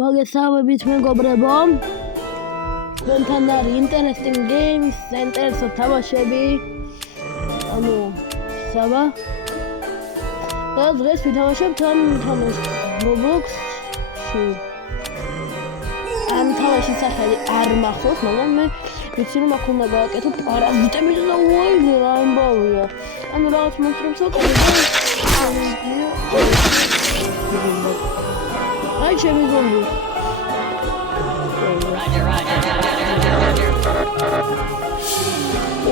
მოგესალმებით მეგობრებო. თქვენთან არის Interesting Games Center-ს თამაშები. ანუ საბა. და დღეს ვითამაშებთ ამ Roblox-ში. ამ თამაშის სახელი არ მახსოვს, მაგრამ მე ვიცი რომ აქ უნდა გააკეთო პარაზიტები და უაი რა ამბავია. ანუ რაღაც მონსტრებს ვაკეთებ და აი ჩემი ზომბი.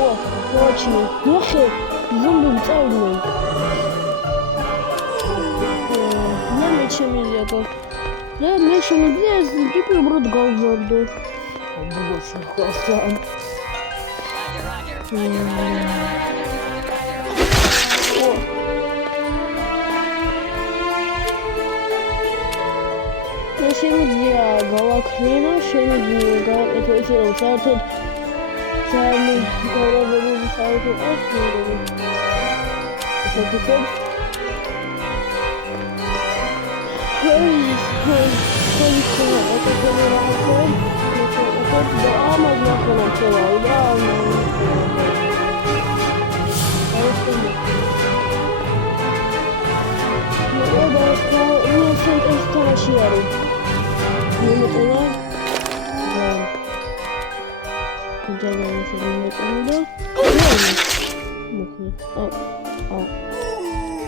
ო, ოჩი, ნახე, ზომბი წავდნენ. მე შემიძლია და მე შემიძლია ეს ტიპი უბრალოდ გავზარდო. ბუბაში ხასთან. შემიძლია გავაქრინო, შემიძლია გააკეთო ისე რომ საერთოდ სამი გავაბერული საერთოდ ახლა. შეგიძლიათ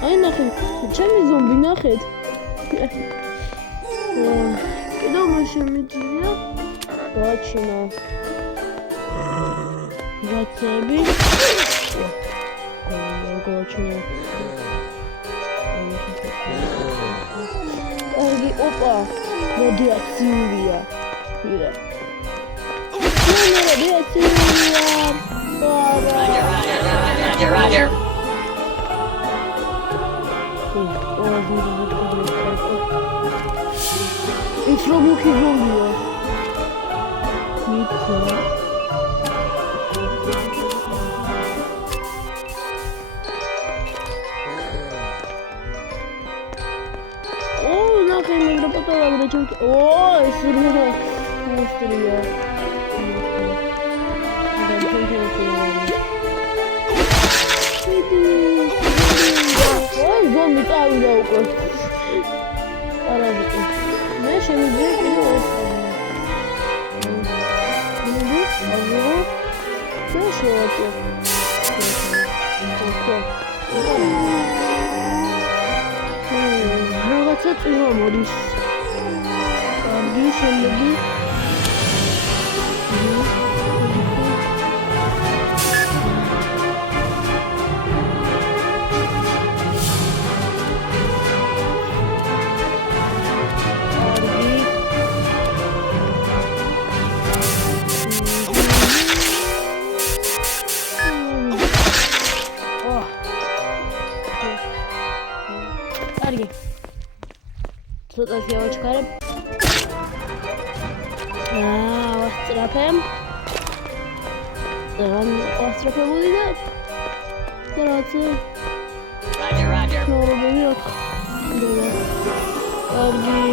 აი ნახე, ჩემი ზომბი ნახეთ. კიდევ მე შემიძლია გააჩინო რაცები. გააჩინო. კარგი, ოპა, რადიაციურია. ირა. რადიაციურია. Roger. It's Roblox zombie. Oh, nothing. Me lo puedo dar de hecho. Oh, es una monstruosa. Ой, зомби там уголку. Арабики. Знаешь, я не знаю, что это. Знаешь, что это? Рогатца его морис. Аргишен леги. Арги. Тут девочка. Острапем. Острапем будет. Здравствуйте. Roger. Ну, Арги.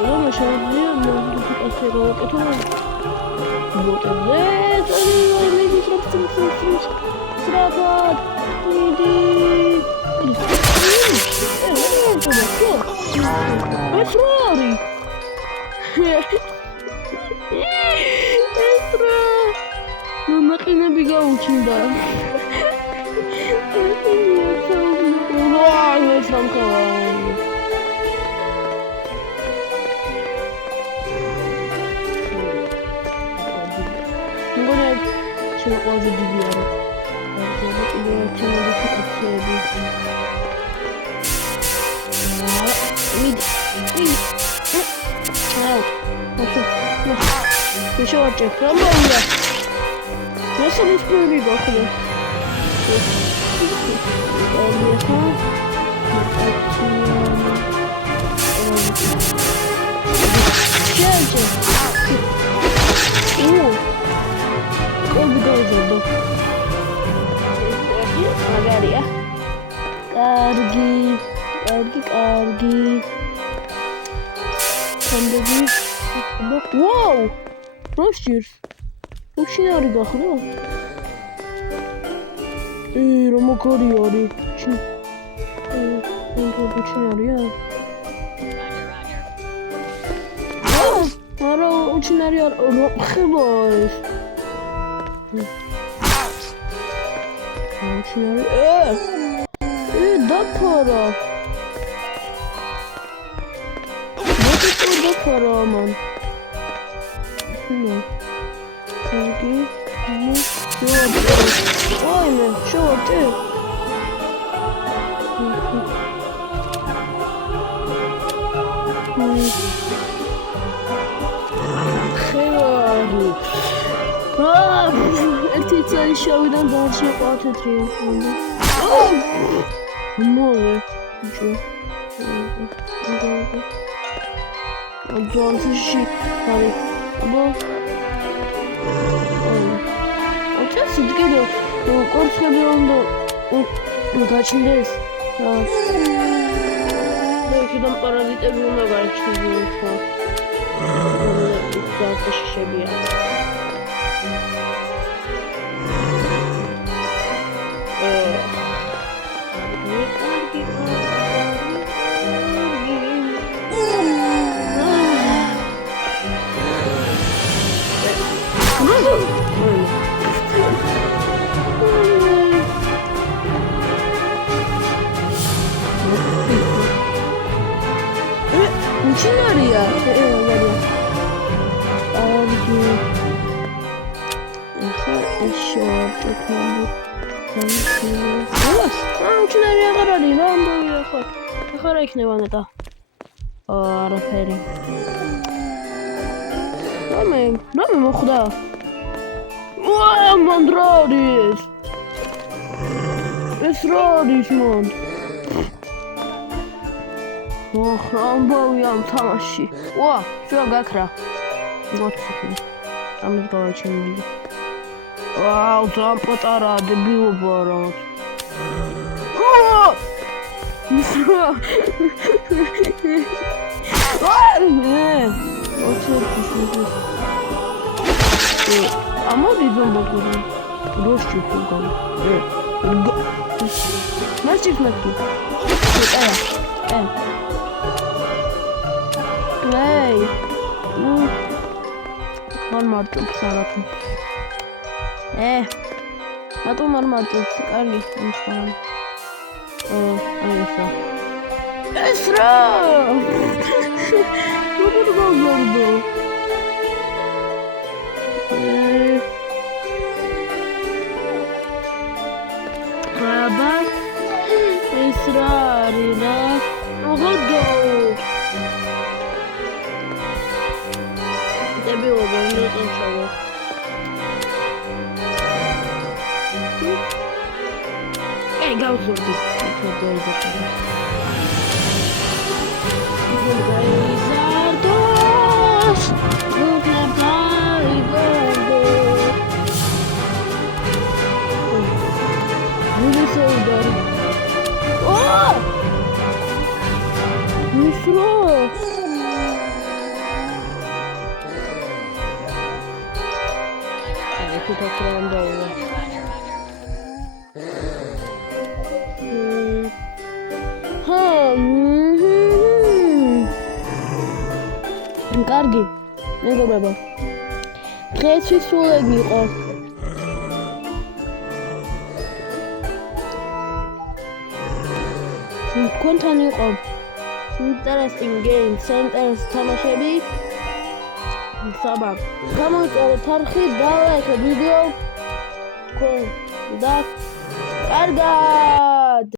Ну, мы сейчас сделаем, но это вот это. Иди, срабат. Иди. Esrari! Esra! Nu makinemi gaučinda. Wow, Esram kalan. Ngoja chama kwazi bibiara. Ngoja chama dikatsebi. Еще один пробовали. Я сам не спорю, бахну. Карги. სანდები. ვაუ! როშირს. უჩინარი გახდა? რომ მოგორი არის. უჩინარია? არა, უჩინარი არ ხება ეს. უჩინარი. დაფარა. დაფარა მან. კარგი. Aynen, şu orta. Xeyli. Erkekler şovdan daha çok atıyor. Ne oluyor? Acayip şey. Hadi. Bu. Sidgelo, korçabi onda gaçindes. Belki de parazitleri ona garçıyor şu an. Biraz da şişebiyor. Uçinarya. Uçinarya qarari, random yox. Xara iknevana da. Araferi. Rame moxda. Mandradis. Esradis man. ამბავი ამ თამაში. ვა, შუა გაქრა. მოწიფი. ამის გავაჩინე. ვაუ, ძალიან პატარა დებილობა რა. ამოდი ზომბოქური. როშჩი ფუგან. მასიქ ნაკი. Play. Marmartum saratum. Matum marmartum. Kargi konuşalım. Ayısa. Esra. Ne kadar zordu. Bak. Esra arina. Ohodo. Debi oldu, ne inşallah. Gavzurdu. Çok güzel zaten. Zardos. Bunu söylerim. Yusra. Takıranda olur. Კარგი. მეგობრებო. დღეისთვის სულ ეგ იყო. თქვენთან იყო interesting games, interesting თამაშები. Sabah. Გამოიწერეთ არხი, დალაიქეთ ვიდეო. და კარგად